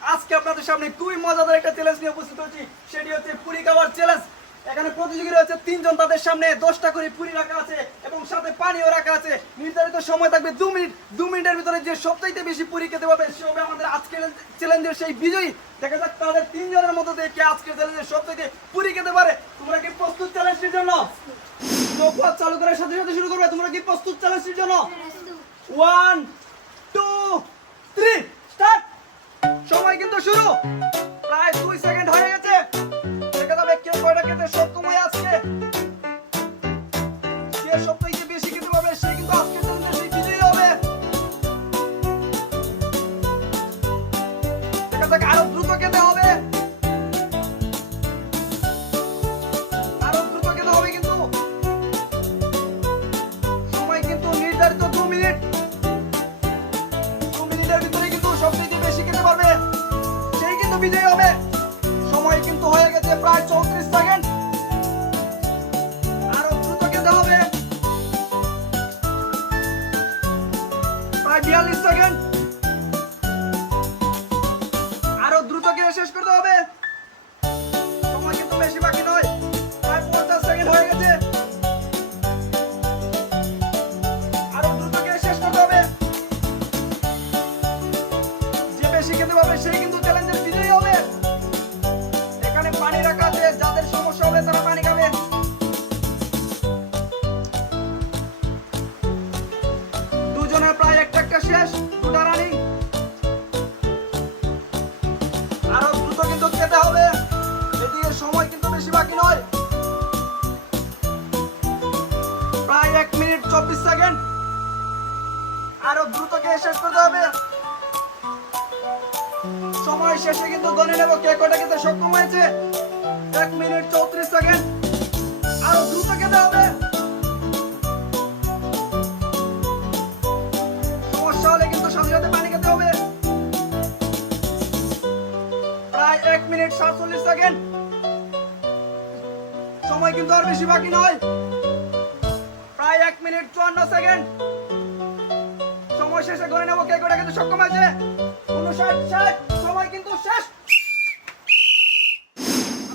আজকে আপনাদের সামনে খুবই মজাদার একটা চ্যালেঞ্জ নিয়ে উপস্থিত হচ্ছি, সেটি হচ্ছে পুরি খাওয়ার চ্যালেঞ্জ। এখানে প্রতিযোগী রয়েছে 3 জন, তাদের সামনে 10টা করে পুরি রাখা আছে এবং সাথে পানিও রাখা আছে। নির্ধারিত সময় থাকবে 2 মিনিট। 2 মিনিটের ভিতরে যে সবচাইতে বেশি পুরি খেতে পারবে সে হবে আমাদের আজকের চ্যালেঞ্জের সেই বিজয়ী। দেখা যাক তাদের 3 জনের মধ্যে থেকে কে আজকের চ্যালেঞ্জের সবচাইতে পুরি খেতে পারে। তোমরা কি প্রস্তুত চ্যালেঞ্জের জন্য? চোখ চালু করার সাথে সাথে শুরু করবে। তোমরা কি প্রস্তুত চ্যালেঞ্জের জন্য? 1 2 3 স্টার্ট। সময় কিন্তু শুরু। প্রায় 2 সেকেন্ড হয়ে গেছে। দেখা যাবে কে কয়টা খেতে সক্ষম হয়ে আজকে। কে সবথেকে বেশি খেতে পারবে সে কিন্তু আজকের চ্যালেঞ্জের সেই বিজয়ী হবে। দেখা যাক আরো দ্রুত খেতে হবে। আরো দ্রুত খেতে হবে কিন্তু। সময় কিন্তু নির্ধারিত 2 মিনিট। 2 মিনিটের ভিতরে কিন্তু সবথেকে বেশি খেতে পারবে সেই কিন্তু বিজয়ী হবে। সময় কিন্তু হয়ে গেছে প্রায় 34 সেকেন্ড। আরো দ্রুত খেতে হবে। প্রায় 42 সেকেন্ড। আরো দ্রুত খেয়ে শেষ করতে হবে। সময় কিন্তু বেশি বাকি নয়। প্রায় 50 সেকেন্ড হয়ে গেছে। আরো দ্রুত খেয়ে শেষ করতে হবে। যে বেশি খেতে পারবে সেই কিন্তু চ্যালেঞ্জের বিজয়ী হবে। এখানে পানি রাখা আছে, যাদের সমস্যা হবে তারা পানি খাবে। দুজনের প্রায় একটা শেষ, দুটা রানিং। আরো দ্রুত কিন্তু খেতে হবে। এদিকে সময় কিন্তু বেশি বাকি নয়। প্রায় 1 মিনিট 24 সেকেন্ড। আরো দ্রুত খেয়ে শেষ করতে হবে। সময় শেষে কিন্তু গণে নেব কে কয়টা খেতে সক্ষম হয়েছে। 1 মিনিট 34 সেকেন্ড। আরো দ্রুত খেতে হবে। সমস্যা হলে কিন্তু সাথে সাথে পানি খেতে হবে। প্রায় 1 মিনিট 47 সেকেন্ড। সময় কিন্তু আর বেশি বাকি নয়। প্রায় 1 মিনিট 54 সেকেন্ড। সময় শেষে গণে নেব কে কয়টা খেতে সক্ষম হয়েছে। 59 60। সময় কিন্তু শেষ।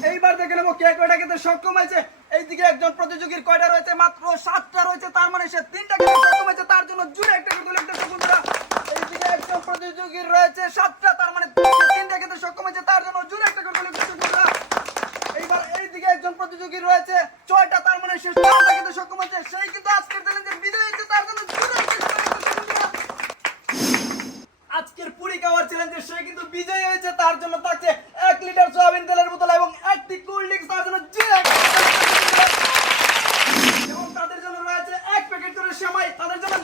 এইবার দেখে নেব কে কয়টা খেতে সক্ষম হয়েছে। এইদিকে একজন প্রতিযোগীর কয়টা রয়েছে, মাত্র 7টা রয়েছে, তার মানে সে 3টা খেতে সক্ষম হয়েছে। তার জন্য জুড়ে একটা করে একটা বন্ধুরা। এইদিকে একজন প্রতিযোগীর রয়েছে 7টা, তার মানে সে 3টা খেতে সক্ষম হয়েছে। তার জন্য জুড়ে একটা করে একটা বন্ধুরা। এইবার এইদিকে একজন প্রতিযোগী রয়েছে 6টা, তার মানে সে 9টা খেতে সক্ষম হয়েছে। সেই কিন্তু আজকের চ্যালেঞ্জের বিজয়ী হয়েছে। তার জন্য জুড়ে একটা করে একটা বন্ধুরা। আজকের পুরি খাওয়ার চ্যালেঞ্জে সে কিন্তু বিজয়ী হয়েছে। তার জন্য থাকছে 1 লিটার সয়াবিন তেলের বোতল এবং 1টি কোল্ড ড্রিঙ্কস। তার জন্য এবং তাদের জন্য রয়েছে 1 প্যাকেট করে সেমাই। তাদের জন্য